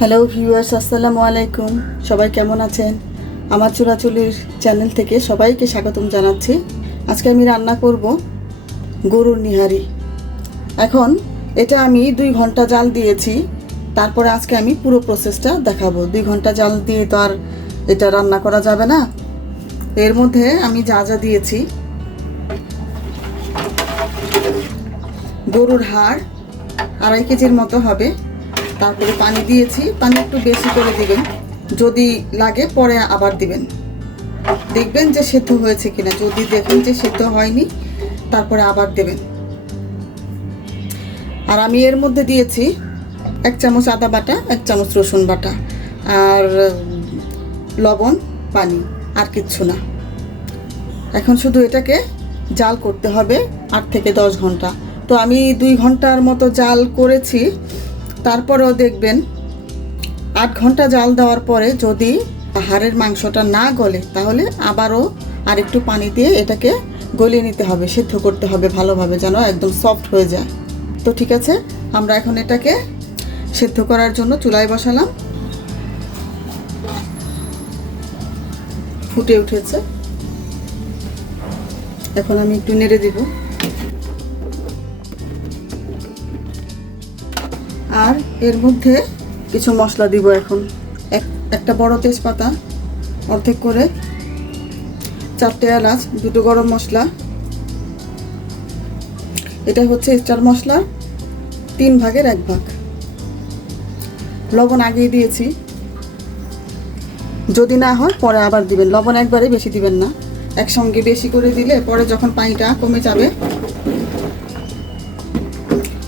Hello viewers, আসসালামু আলাইকুম। সবাই কেমন আছেন? আমার চুলাচুলির চ্যানেল থেকে সবাইকে স্বাগতম জানাচ্ছি। আজকে আমি রান্না করব গরুর নিহারি। এখন এটা আমি 2 ঘন্টা জাল দিয়েছি। তারপরে আজকে আমি পুরো প্রসেসটা দেখাবো। 2 ঘন্টা জাল দিয়ে তো আর এটা রান্না করা যাবে না। এর মধ্যে আমি যা যা দিয়েছি, গরুর হাড় 2.5 কেজির মতো হবে। তারপরে পানি দিয়েছি, পানি একটু বেশি করে দিবেন, যদি লাগে পরে আবার দিবেন। দেখবেন যে সেদ্ধ হয়েছে কিনা, যদি দেখেন যে সেদ্ধ হয়নি তারপরে আবার দেবেন। আর আমি এর মধ্যে দিয়েছি 1 চামচ আদা বাটা, 1 চামচ রসুন বাটা, আর লবণ, পানি, আর কিচ্ছু না। এখন শুধু এটাকে জাল করতে হবে 8 থেকে 10 ঘন্টা। তো আমি 2 ঘন্টার মতো জাল করেছি। তারপরেও দেখবেন 8 ঘন্টা জাল দেওয়ার পরে যদি হাড়ের মাংসটা না গলে, তাহলে আবারও আরেকটু পানি দিয়ে এটাকে গলিয়ে নিতে হবে, সিদ্ধ করতে হবে ভালোভাবে, যেন একদম সফট হয়ে যায়। তো ঠিক আছে, আমরা এখন এটাকে সিদ্ধ করার জন্য চুলায় বসালাম। ফুটে উঠেছে, এখন আমি একটু নেড়ে দিব। আর এর মধ্যে কিছু মশলা দিব। এখন একটা বড় তেজপাতা অর্ধেক করে, 4টে এলাচ, 2টো গরম মশলা। এটা হচ্ছে স্টার মশলা 3 ভাগের 1 ভাগ। লবণ আগেই দিয়েছি, যদি না হয় পরে আবার দিবেন। লবণ একবারে বেশি দিবেন না, একসঙ্গে বেশি করে দিলে পরে যখন পানিটা কমে যাবে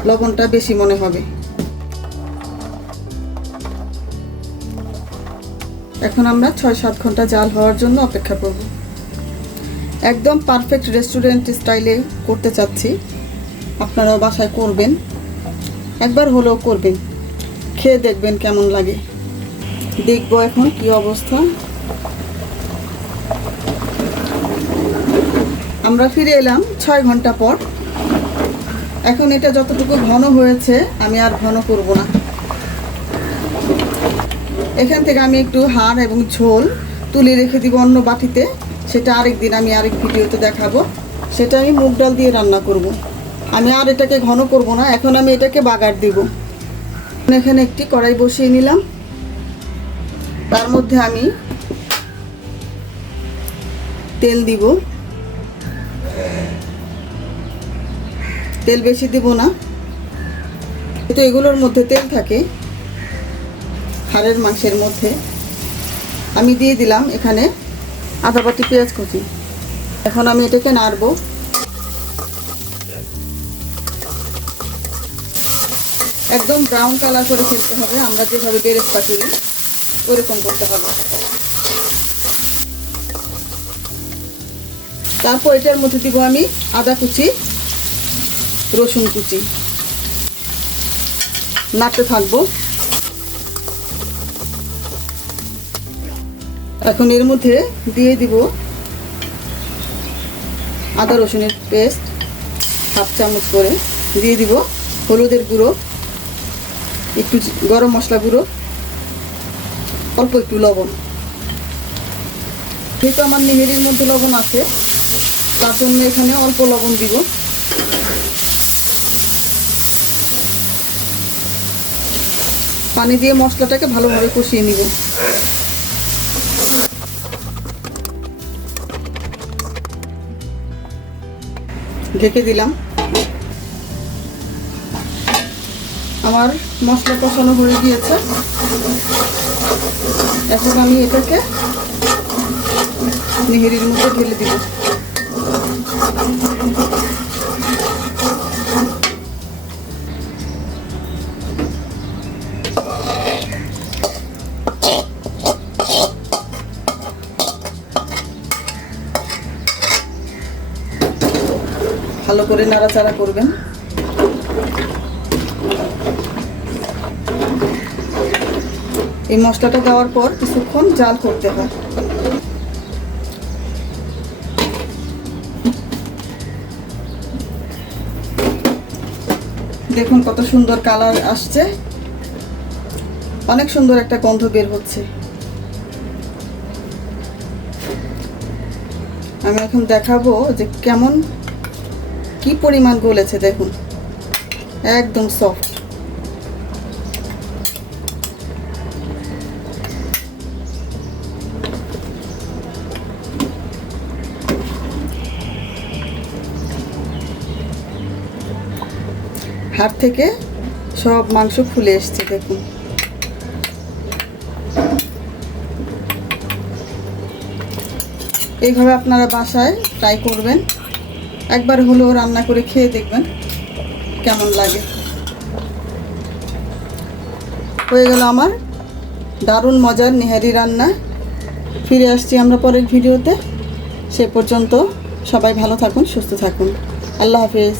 লবণটা বেশি মনে হবে। এখন আমরা 6-7 ঘন্টা জাল হওয়ার জন্য অপেক্ষা করব। একদম পারফেক্ট রেস্টুরেন্ট স্টাইলে করতে চাচ্ছি, আপনারাও বাসায় করবেন, একবার হলেও করবেন, খেয়ে দেখবেন কেমন লাগে। দেখবো এখন কি অবস্থা। আমরা ফিরে এলাম 6 ঘন্টা পর। এখন এটা যতটুকু ঘন হয়েছে আমি আর ঘন করব না। এখান থেকে আমি একটু হাড় এবং ঝোল তুলে রেখে দিব অন্য বাটিতে। সেটা আরেকদিন আমি আরেক ভিডিওতে দেখাবো। সেটা আমি মুগ ডাল দিয়ে রান্না করব। আমি আর এটাকে ঘন করব না। এখন আমি এটাকে বাগার দিব। এখানে একটি কড়াই বসিয়ে নিলাম, তার মধ্যে আমি তেল দিব। তেল বেশি দিব না, কিন্তু এগুলোর মধ্যে তেল থাকে, হাড়ের মাংসের মধ্যে। আমি দিয়ে দিলাম এখানে আদা বাটি, পেঁয়াজ কুচি। এখন আমি এটাকে নাড়ব। একদম ব্রাউন কালার করে ফেলতে হবে, আমরা যেভাবে বেরেস্তা করি ওরকম করতে হবে। তারপর এটার মধ্যে দিব আমি আদা কুচি, রসুন কুচি, নাড়তে থাকবো। এখন এর মধ্যে দিয়ে দিব আদা রসুনের পেস্ট 1/2 চামচ করে, দিয়ে দিব হলুদের গুঁড়ো, একটু গরম মশলা গুঁড়ো, অল্প একটু লবণ। যেহেতু আমার নিহেরির মধ্যে লবণ আছে, তার জন্য এখানে অল্প লবণ দিব। পানি দিয়ে মশলাটাকে ভালোভাবে কষিয়ে নিব। ঢেকে দিলাম। আমার মশলা কষানো হয়ে গিয়েছে। এখন আমি এটাকে নিহেরির মধ্যে ঢেলে দিব। ভালো করে নাড়াচাড়া করবেন। এই মশলাটা দেওয়ার পর কিছুক্ষণ জাল করতে হয়। দেখুন কত সুন্দর কালার আসছে। অনেক সুন্দর একটা গন্ধ বের হচ্ছে। আমি এখন দেখাবো যে কেমন কি পরিমাণ গলেছে। দেখুন একদম সফট। হাড় থেকে সব মাংস ফুলে এসছে দেখুন। এইভাবে আপনারা বাসায় ট্রাই করবেন, একবার হলেও রান্না করে খেয়ে দেখবেন কেমন লাগে। হয়ে গেল আমার দারুণ মজার নেহারি রান্না। ফিরে আসছি আমরা পরের ভিডিওতে। সে পর্যন্ত সবাই ভালো থাকুন, সুস্থ থাকুন। আল্লাহ হাফেজ।